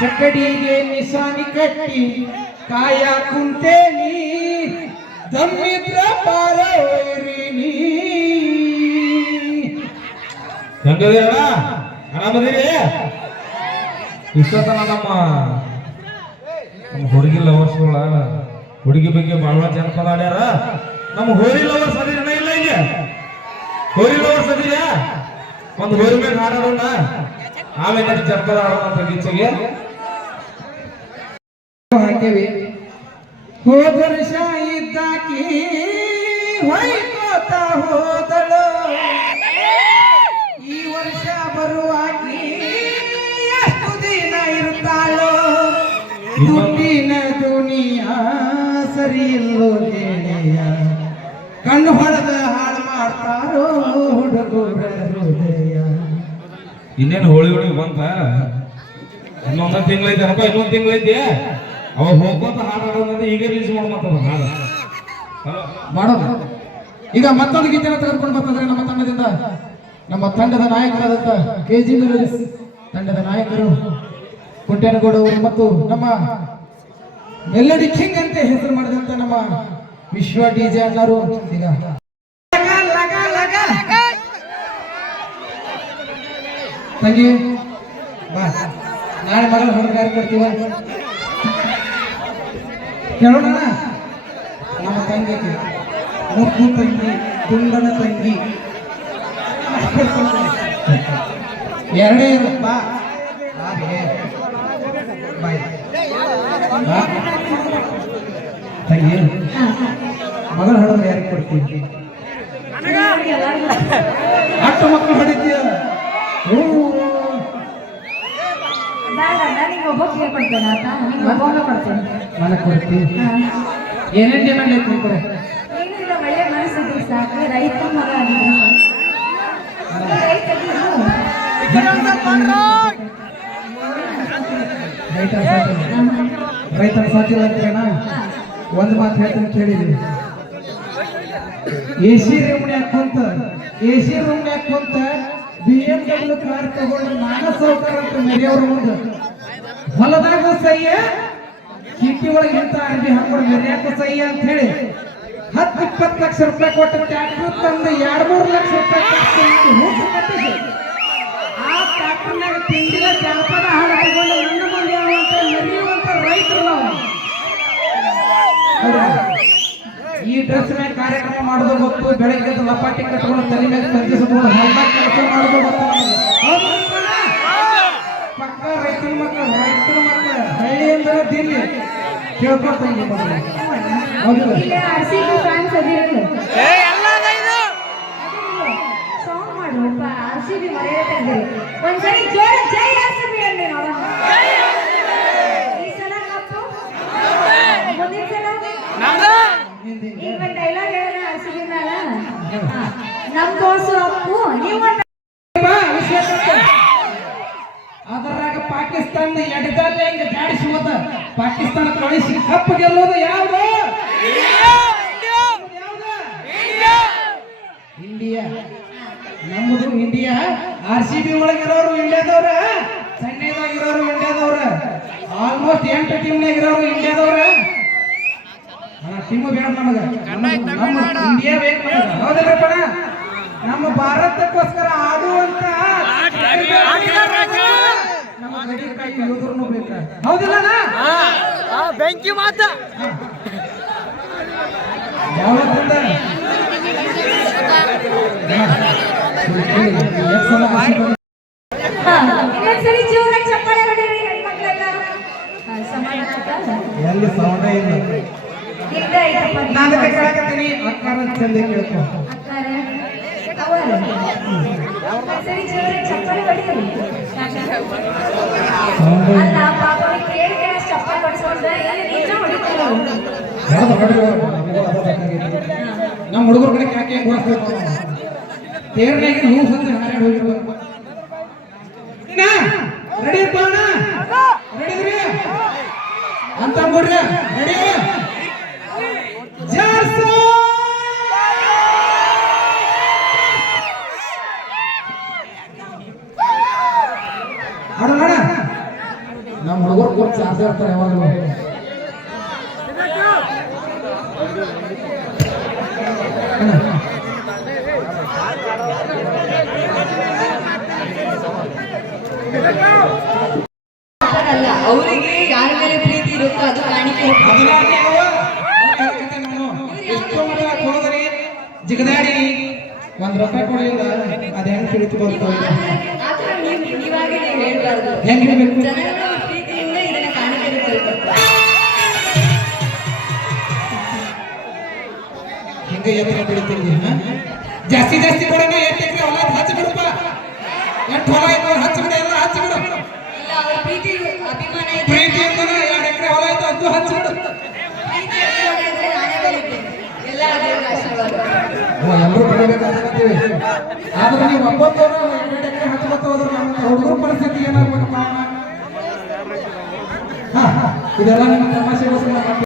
ಚಕಡಿಗೆ ನಿಶಾನಿ ಕಟ್ಟಿ, ಕಾಯ ಕುಂತೇನಿ ದಮ್ಮಿದ್ರ ಪಾರ ನೀ ಹೆಂಗದಿರಣ ಆರಾಮದಿರಿ? ಇಷ್ಟೊತ್ತನ ನಮ್ಮ ನಮ್ಮ ಹುಡುಗಿ ಲವರ್ಸ್ಗಳ ಹುಡುಗಿ ಬಗ್ಗೆ ಬಹಳ ಜನಪದ ಆಡ್ಯಾರ. ನಮ್ಮ ಹೋರಿ ಲವರ್ಸ್ ಅದಿರಣ ಇಲ್ಲ ಈಗ ಹೋರಿ ಲವರ್ಸ್ ಅದಿರ. ಒಂದು ಹೋರಿ ಮೇಲೆ ಹಾಡೋಣ ಆಮೇಲೆ ಜನಪದ ಆಡೋಣ ಅಂತ ಹಾಕೇವಿ. ಹೋದ ವರ್ಷ ಇದ್ದಾಕಿ ಹೊಯ್ಕೋತ ಹೋದಳು. ಈ ವರ್ಷ ಬರುವಾಕಿ ಎಷ್ಟು ದಿನ ಇರ್ತಾಳೋ? ದುಡ್ಡಿನ ದುನಿಯಾ ಸರಿ ಇಲ್ಲೋ ಗೆಳೆಯ? ಕಣ್ಣು ಹೊಡೆದ ಹಾಳು ಮಾಡ್ತಾರೋ ಹುಡುಗರ ಹೃದಯ ಇನ್ನೇನು ಹೋಳಿ ಹೋಳಿ ಬಂತ? ಇನ್ನೊಂದ್ ತಿಂಗಳೈತೆ ಅಪ್ಪ ಇನ್ನೊಂದ್ ತಿಂಗಳೈತಿ ಅವಾಗ ಹೋಗ್ಕೊಂತ ಹಾಡು ಆಡೋದಂದ್ರೆ ಈಗ ರಿಲೀಸ್ ಮಾಡ್ಮತ್ತದ ಹಾಡು. ಮಾಡೋಣ ಈಗ ಮತ್ತೊಂದು ಗೀತೆನ ತೆಗೆದುಕೊಂಡು ಬರ್ತದ್ರೆ ನಮ್ಮ ತಂಡದಿಂದ. ನಮ್ಮ ತಂಡದ ನಾಯಕರಾದಂತ ಕೆ ಜಿ ತಂಡದ ನಾಯಕರು ಕುಂಟೇನಗೌಡ ಅವರು ಮತ್ತು ನಮ್ಮ ಮೆಲ್ಲಡಿ ಕಿಂಗ್ ಅಂತ ಹೆಸರು ಮಾಡಿದಂತ ನಮ್ಮ ವಿಶ್ವ ಡಿಜೆ ಅಣ್ಣರು. ಈಗ ತಂಗಿ ಬಾ. ನಾಳೆ ಮಗಳ ಹೊರಗೆ ಯಾರು ಕೊಡ್ತೀವ ಕೇಳೋಣ? ನಮ್ಮ ತಂಗಿ ಮುದ್ದು ತಂಗಿ ತುಂಡನ ತಂಗಿ. ಎರಡೇ ಇರಪ್ಪ. ತಂಗಿ ಮಗಳ ಹೊಡೆದ್ರೆ ಯಾರಿಗೆ ಕೊಡ್ತೀವಿ ಅಷ್ಟು ಮಕ್ಕಳು ಹೊಡಿತೀಯ? ಓ ನನಗೆ ಒಬ್ಬ ಕೇಳ್ಕೊಡ್ತೇನೆ ಆತ ನಿಂಗೆ ಒಬ್ಬ ಕೊಡ್ತೇನೆ. ನನಗೆ ಕೊಡ್ತೀವಿ ಏನೇನು ಡಿಮ್ಯಾಂಡ್ ಐತಿ ಕಡೆ ಏನಿಲ್ಲ ಒಳ್ಳೆ ಮನಸ್ಸಿದ್ರೆ ಸಾಕು ರೈತ ಮಗ. ರೈತರ ಸಾಧ್ಯ ರೈತರ ಒಂದು ಮಾತು ಹೇಳ್ತೀನಿ ಕೇಳಿದ್ವಿ ಎ ಸಿ ರೂಮ್ನ್ಯಾಗ ಕುಂತ ಎ ಸಿ ರೂಮ್ನ್ಯಾಗ ಕುಂತ ಡಬ್ಲ್ಯೂ ಕಾರ್ ತಗೊಂಡು ಅಂತ ಮೆರೆಯವ್ರ ಮುಂದೆ ಹೊಲದಾಗ ಸಯ್ಯ ಕಿಟ್ಟಿ ಒಳಗೆ ಇಂತ ಅರ್ಬಿ ಹಾಕೊಂಡು ಮೆರೆಯಾಕ ಸಯ್ಯ ಅಂತ ಹೇಳಿ. ಹತ್ತು ಇಪ್ಪತ್ತು ಲಕ್ಷ ರೂಪಾಯಿ ಕೊಟ್ಟು ಟ್ಯಾಕ್ಟರ್ ತಂದು ಎರಡು ಮೂರು ಲಕ್ಷ ರೂಪಾಯಿ ಹೂತು ಆ ಟ್ಯಾಕ್ಟರ್ನಾಗ ತಿಂಡಿನ ಜಾನಪದ ಹಾಡು ಹಾಕೊಂಡು ನನ್ನ ಮಂದಿ ಅಂತ ಮೆರೆಯುವಂತ ರೈತರು ನಾವು? ಈ ಡ್ರೆಸ್ ಮೇಲೆ ಕಾರ್ಯಕ್ರಮ ಮಾಡೋದು ಗೊತ್ತು. ಬೆಳಗ್ಗೆ ಲಪಾಟಿ ಕಟ್ಕೊಂಡು ತಲೆ ಮೇಲೆ ಸುತ್ತಕೊಂಡು ಹೆಲ್ಮೆಟ್ ಕೆಲಸ ಮಾಡೋದು ಗೊತ್ತು? ಪಕ್ಕ ರೈತರ ಮಕ್ಕಳು ರೈತರ ಮಕ್ಕಳು ದಿಲ್ಲಿ ಕೇಳ್ಕೊಳ್ತೀನಿ ಸಿ ಬಿ ಮರೆಯತ್ತೆ ಒಂದ್ಸರಿ ಜೋರ ಜೈ ಅಂದ್ರೆ ನೋಡೋಣ. ಈ ಸಲ ಕಪ್ಪು? ಮುಂದಿನ ಸಲ? ಈಗ ಒಂದು ಡೈಲಾಗ್ ಹೇಳೋಣ ಆರ್ ಸಿ ಬಿ ಮೇಲ ಹಾ. ನಮ್ ದೋಸು ಅಪ್ಪು ನೀವು. ಅದರಾಗ ಪಾಕಿಸ್ತಾನ ಎಡದಲ್ಲೇ ಹಿಂಗ ಜಾಡಿಸಿ ಹೋದ. ಪಾಕಿಸ್ತಾನ ಕಳಿಸಿ ಕಪ್ ಗೆಲ್ಲೋದು ಯಾವುದು? ಇಂಡಿಯಾ. ನಮ್ಮದು ಇಂಡಿಯಾ. ಆರ್ ಸಿ ಬಿ ಒಳಗಿರೋರು ಇಂಡಿಯಾದವ್ರ ಸಣ್ಣದಾಗಿರೋರು ಇಂಡಿಯಾದವ್ರ. ಆಲ್ಮೋಸ್ಟ್ ಎಂಟು ಟೀಮ್ನಾಗ ಇರೋರು ಇಂಡಿಯಾದವ್ರ. ಟೀಮ್ ಬೇಡ ನಮಗ ಇಂಡಿಯಾ ಬೇಕು ಹೌದಲ್ಲಪ್ಪಣ ನಮ್ಮ ಭಾರತಕ್ಕೋಸ್ಕರ ಆಡುವಂತ ನಮ್ಮ ಗಡಿ ಕಾಯಿ ಯೋಧರನ್ನು ಬೇಕ. ಹೌದಿಲ್ಲ ಬೆಂಕಿ ಮಾತ. ಯಾವತ್ತಿಂದ? ಹೊಡೆದು ಅಕ್ಕಾರ ಅದ ಬೇಕಾಗಿತ್ತು. ನಮ್ಮ ಹುಡುಗರ ಕಡೆ ಯಾಕೆ ಗೋಳಿಸ್ಬೇಕು ತೇರ್ನಾಗಿ ಹೂ ಸಂದ್ರೆ ಹಾರಾಡಿ ಹೋಗಿರ್ಬೇಕು. ರೆಡಿ ಅಣ್ಣ? ರೆಡಿ ಅಂತ ಕೊಡ್ರಿ ರೆಡಿ. ಜಾರ್ಸು ಹಾಡು ಮಾಡ ನಮ್ಮ ನಮ್ಮ ಹುಡುಗರು ಕೂಡ ಚಾರ್ಜ್ ಇರ್ತಾರೆ ಯಾವಾಗಲೂ ಅಲ್ಲ ಅವರಿಗೆ ಯಾರ ಮೇಲೆ ಪ್ರೀತಿ ಇರುತ್ತೋ ಅದು ಕಾಣಿಕೆ ಜಿಗದಾಡಿ ಒಂದ್ ರೂಪಾಯಿ ಕೊಡಲಿಲ್ಲ ಅದ ಹೆಂಗ್ ತಿಳಿತು ಹೇಳ್ಬಾರ್ದು. ಹೆಂಗ್ ಹೇಳ್ಬೇಕು ಹೆಂಗ ಎತ್ತರ ಬೆಳಿತೀರಿ ಜಾಸ್ತಿ ಜಾಸ್ತಿ ಕೊಡೋಣ ಎಷ್ಟು ಎಕರೆ ಹೊಲ ಹಚ್ಚಿ ಬಿಡಪ್ಪ ಎಷ್ಟು ಹೊಲ ಐತೆ ಹಚ್ಚಿ ಬಿಡ ಎಲ್ಲ ಹಚ್ಚಿ ಬಿಡು ಇಲ್ಲ ಅವ್ರ ಪ್ರೀತಿ ಅಭಿಮಾನ ಇದೆ ಪ್ರೀತಿ ಅಂತಾನೆ ಎರಡು ಎಕರೆ ಹೊಲ ಐತೆ ಅದು ಹಚ್ಚಿ ಬಿಡು ಪ್ರೀತಿ ಅಭಿಮಾನ ಇದ್ರೆ ನಾನೇ ಬೆಳಿತೀನಿ ಎಲ್ಲ ದೇವರ ಆಶೀರ್ವಾದ ಎಲ್ಲರೂ ಬರಬೇಕಂತೀವಿ ಆದ್ರೆ ನೀವು ಒಬ್ಬತ್ತವ್ರ ಹೋದ್ರೆ ನಮ್ಮ ಹುಡುಗರ ಪರಿಸ್ಥಿತಿ ಏನಾಗ್ಬೇಕಪ್ಪ ಇದೆಲ್ಲ ನಿಮ್ಮ ತಮಾಷೆಗೋಸ್ಕರ